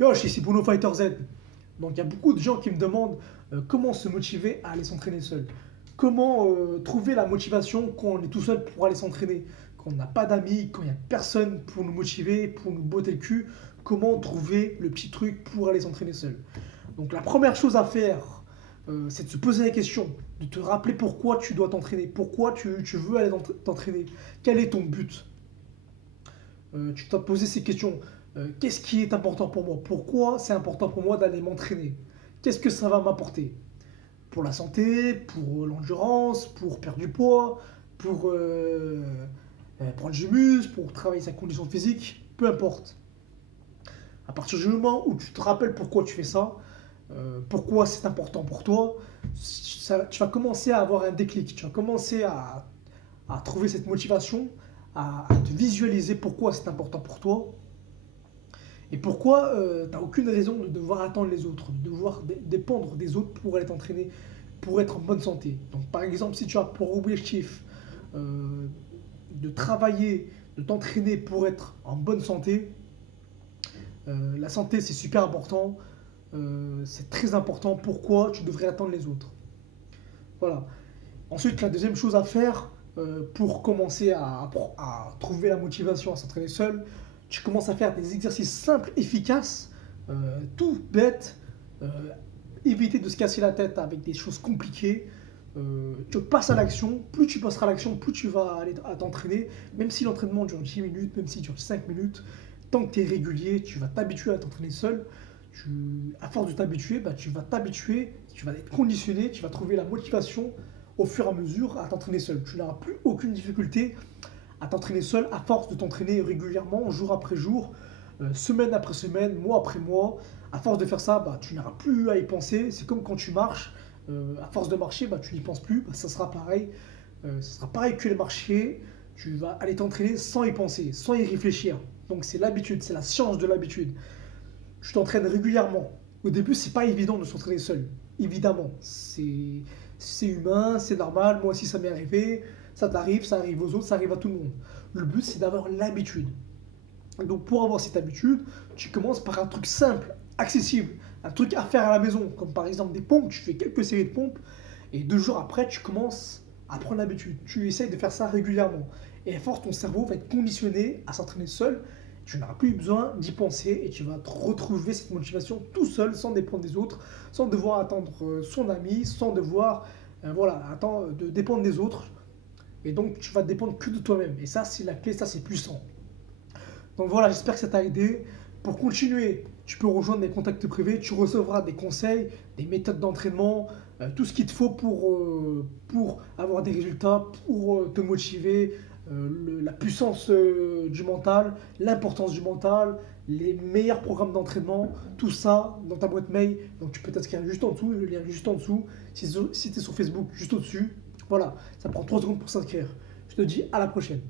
Yosh, ici Bruno Fighter Z. Donc il y a beaucoup de gens qui me demandent comment se motiver à aller s'entraîner seul. Comment trouver la motivation quand on est tout seul pour aller s'entraîner. Quand on n'a pas d'amis, quand il n'y a personne pour nous motiver, pour nous botter le cul. Comment trouver le petit truc pour aller s'entraîner seul. Donc la première chose à faire, c'est de se poser la question, de te rappeler pourquoi tu dois t'entraîner, pourquoi tu veux aller t'entraîner, quel est ton but. Tu t'as posé ces questions. Qu'est-ce qui est important pour moi? Pourquoi c'est important pour moi d'aller m'entraîner? Qu'est-ce que ça va m'apporter? Pour la santé, pour l'endurance, pour perdre du poids, pour prendre du muscle, pour travailler sa condition physique, peu importe. À partir du moment où tu te rappelles pourquoi tu fais ça, pourquoi c'est important pour toi, tu vas commencer à avoir un déclic, tu vas commencer à trouver cette motivation, à te visualiser pourquoi c'est important pour toi et pourquoi tu n'as aucune raison de devoir attendre les autres, de devoir dépendre des autres pour aller t'entraîner, pour être en bonne santé. Donc par exemple, si tu as pour objectif euh, de travailler, de t'entraîner pour être en bonne santé, la santé c'est super important, c'est très important. Pourquoi tu devrais attendre les autres? Voilà. Ensuite, la deuxième chose à faire pour commencer à trouver la motivation à s'entraîner seul, tu commences à faire des exercices simples, efficaces, tout bêtes, euh, éviter de se casser la tête avec des choses compliquées. Tu passes à l'action, plus tu passeras à l'action, plus tu vas aller à t'entraîner, même si l'entraînement dure 10 minutes, même s'il dure 5 minutes, tant que tu es régulier, tu vas t'habituer à t'entraîner seul. À force de t'habituer, bah, tu vas t'habituer, tu vas être conditionné, tu vas trouver la motivation au fur et à mesure à t'entraîner seul. Tu n'auras plus aucune difficulté à t'entraîner seul à force de t'entraîner régulièrement, jour après jour, semaine après semaine, mois après mois. À force de faire ça, bah, tu n'auras plus à y penser. C'est comme quand tu marches. À force de marcher, bah, tu n'y penses plus. Bah, ça sera pareil. Ça sera pareil que les marcher. Tu vas aller t'entraîner sans y penser, sans y réfléchir. Donc c'est l'habitude, c'est la science de l'habitude. Je t'entraîne régulièrement. Au début, c'est pas évident de s'entraîner seul. Évidemment, c'est humain, c'est normal. Moi aussi, ça m'est arrivé. Ça t'arrive, ça arrive aux autres, ça arrive à tout le monde. Le but, c'est d'avoir l'habitude. Donc, pour avoir cette habitude, tu commences par un truc simple, accessible, un truc à faire à la maison, comme par exemple des pompes. Tu fais quelques séries de pompes et 2 jours après, tu commences à prendre l'habitude. Tu essayes de faire ça régulièrement. Et à force, ton cerveau va être conditionné à s'entraîner seul. Tu n'auras plus besoin d'y penser et tu vas retrouver cette motivation tout seul, sans dépendre des autres, sans devoir attendre son ami, sans devoir voilà, attendre, de dépendre des autres. Et donc, tu vas dépendre que de toi-même. Et ça, c'est la clé, ça, c'est puissant. Donc voilà, j'espère que ça t'a aidé. Pour continuer, tu peux rejoindre mes contacts privés. Tu recevras des conseils, des méthodes d'entraînement, tout ce qu'il te faut pour avoir des résultats, pour te motiver, la puissance du mental, l'importance du mental, les meilleurs programmes d'entraînement, tout ça dans ta boîte mail. Donc tu peux t'inscrire juste en dessous, le lien juste en dessous. Si tu es sur Facebook, juste au-dessus. Voilà, ça prend 3 secondes pour s'inscrire. Je te dis à la prochaine.